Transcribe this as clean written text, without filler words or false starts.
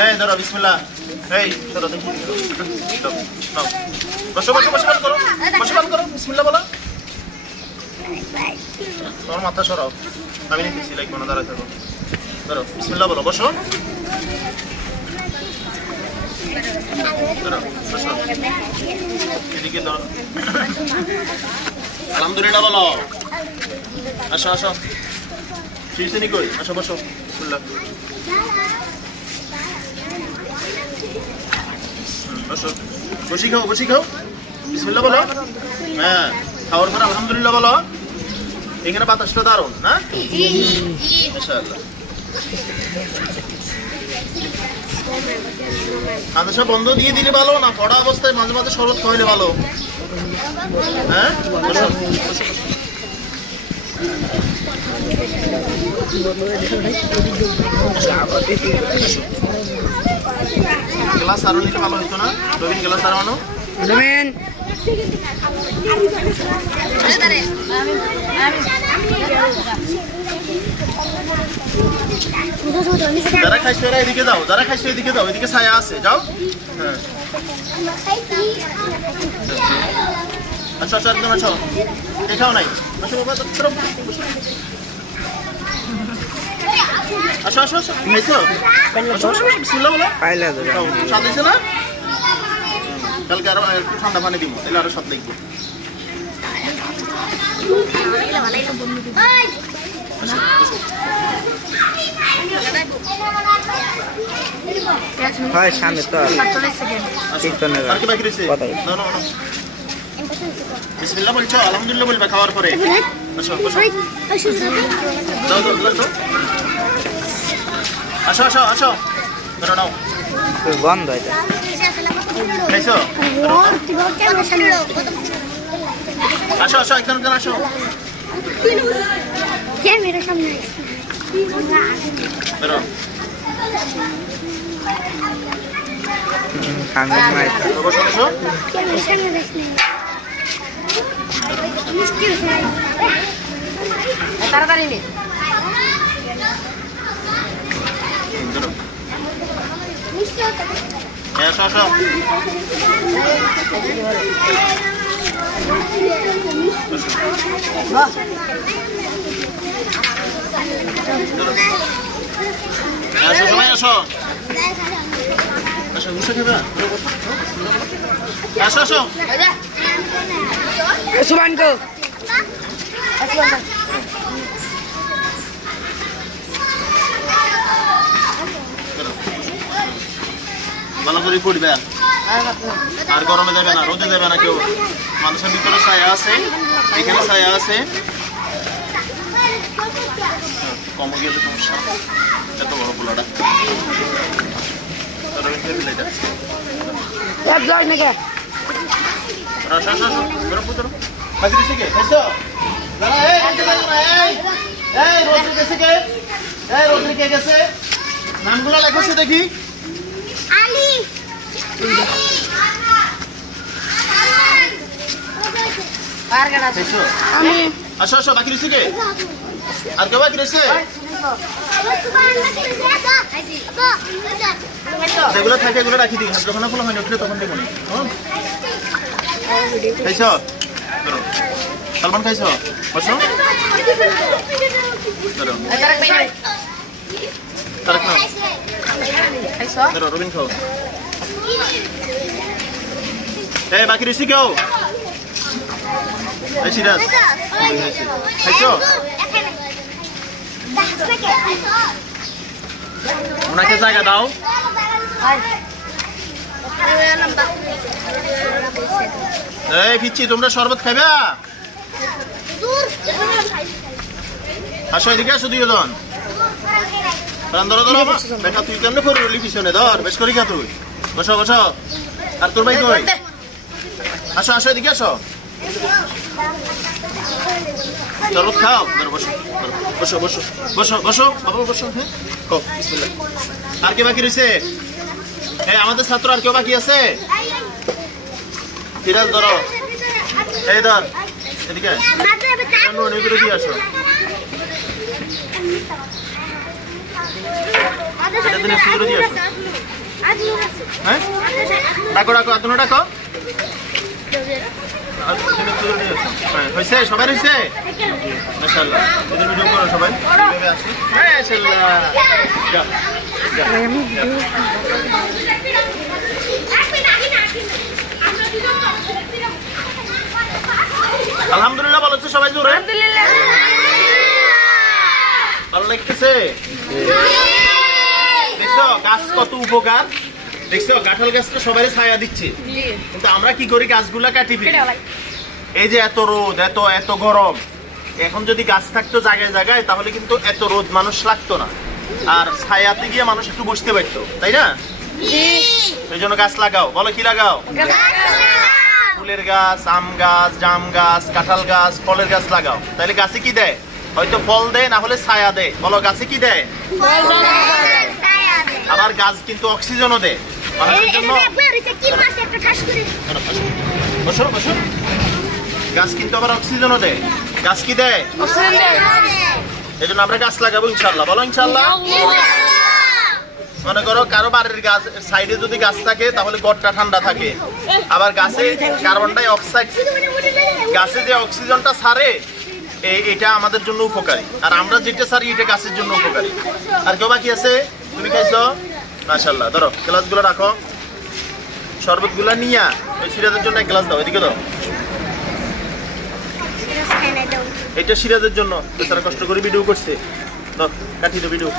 এই ধরো বিসমিল্লাহ এই ধরো দেখি নাও বসো বসো বসো বন্ধ করো বসো বন্ধ করো বিসমিল্লাহ বলো তোমার মাথা সরাও আমি নিতেছি লাইক মনে দাঁড়ায় থাকো ধরো বিসমিল্লাহ বলো বসো ধরো বসো এদিকে ধরো আলহামদুলিল্লাহ বলো আসো আসো শিরসিনি কই আসো বসো বিসমিল্লাহ বসো বসি খাও বিসমিল্লাহ বলো হ্যাঁ খাওয়ার পর আলহামদুলিল্লাহ বলো এখানে বাতাসটা দারুণ না মাশাআল্লাহ আদেশা বন্ধ দিয়ে দিলে ভালো না পড়া অবস্থায় মাঝে মাঝে শরবত খাওয়াইলে ভালো হ্যাঁ গ্লাস আরো নিলে ভালো হতো না রবিন গ্লাস আরো আনো রবিন যারা খাইছো এরা এদিকে যাও যারা খাইছো এদিকে যাও এদিকে ছায়া আছে যাও হ্যাঁ আচ্ছা আচ্ছা একদম আছো দেখাও নাই আসো বাবা আসো আসো আসো খাইছো বিসমিল্লাহ বলো পাইলা দাও স্বাদ হইছে না কালকে আরো একটু ঠান্ডা পানি দিব তাহলে আরো স্বাদ লাগবে হয় সামনে তো আর কি বাকি রয়েছে না না বিসমিল্লাহ বলছো আলহামদুলিল্লাহ বলবা খাওয়ার পরে আসো বসো দাও দাও দাও আসো আসো আসো ধরো নাও বন্ধ হয়ে যায় খাইছো আসো আসো একদম একদম আসো ক্যামেরা সামনে ধরো সামনে নাই বসো বসো ক্যামেরা সামনে দেখনি তাড়াতাড়ি নে ধরো আসো আসো আসো সবাই আসো আসো বসে খাবে আসো আসো সুবান কো ভালো করে পড়বে আর গরমে যাবে না রোদে যাবে না কেউ মানুষের ভিতরে ছায়া আছে এখানে ছায়া আছে কমে গেলে সমস্যা এত বড় পোলাটা নামগুলো লেখছে দেখি আসো আসো বাকি রয়েছে কে আর কেউ বাকি রয়েছে যেগুলো থাকে এগুলো রাখি দিই যখন ফলো হয়নি উঠলে তখন দেখুন খাইছ সালমান খাইছ বসো তারক নাও ধরো রবিন খাও এই বাকি রয়েছে কেউ এই সিরাজ খাইছ ওনাকে জায়গা দাও এই পিচ্ছি তোমরা শরবত খাইবা আসো এদিকে আসো দুইজন ধরো ধরো দেখা তুই কেমনে করলি পিছনে ধর বেশ করি খা তুই বসো বসো আর তোর ভাই কই আসো আসো এদিকে আসো শরবত খাও ধরো বসো বসো বসো বসো বসো বাবা বসো হ্যাঁ কও বিসমিল্লাহ আর কে বাকি রয়েছে এই আমাদের ছাত্র আর কেউ বাকি আছে সিরাজ ধরো এই ধর এদিকে ননিগুলো দিয়ে আসো এটা দিনে সুন্দর দিয়ে আসো হ্যাঁ ডাকো ডাকো আদনো ডাকো হয়েছে সবাই হয়েছে মাশাআল্লাহ এদের ভিডিও করো সবাই কিভাবে আসে মাশাআল্লাহ যা যা আলহামদুলিল্লাহ বলছে সবাই জোরে আলহামদুলিল্লাহ ভালো লাগতেছে দেখছো গাছ কত উপকার দেখছো কাঁঠাল গাছটা সবাই ছায়া দিচ্ছে কিন্তু আমরা কি করি গাছগুলা কাটি ফেলি এই যে এত রোদ এত এত গরম এখন যদি গাছ থাকতো জায়গায় জায়গায় তাহলে কিন্তু এত রোদ মানুষ লাগতো না আর ছায়াতে গিয়ে মানুষ একটু বসতে পারতো তাই না এই জন্য গাছ লাগাও বলো কি লাগাও ফুলের গাছ আম গাছ জাম গাছ কাঁঠাল গাছ ফলের গাছ লাগাও তাহলে গাছে কি দেয় হয়তো ফল দেয় না হলে ছায়া দেয় বলো গাছে কি দেয় আবার গাছ কিন্তু অক্সিজেনও দেয় মানুষের জন্য বসো বসো গাছ কিন্তু আবার অক্সিজেনও দেয় গাছ কি দেয় এই জন্য আমরা গাছ লাগাবো ইনশাল্লাহ বলো ইনশাল্লাহ মনে করো কারো বাড়ির গাছ সাইডে যদি গাছ থাকে তাহলে ঘরটা ঠান্ডা থাকে আবার গাছে কার্বন ডাই অক্সাইড গাছে যে অক্সিজেনটা ছাড়ে এটা আমাদের জন্য উপকারী আর আমরা যেটা ছাড়ি এটা গাছের জন্য উপকারী আর কেউ বাকি আছে তুমি খাইছো মাশাআল্লাহ ধরো গ্লাসগুলো রাখো শরবতগুলো নিয়া ওই সিরাজের জন্য এক গ্লাস দাও এদিকে দাও এটা সিরাজের জন্য বেচারা কষ্ট করে ভিডিও করছে দাও কাটি দাও ভিডিও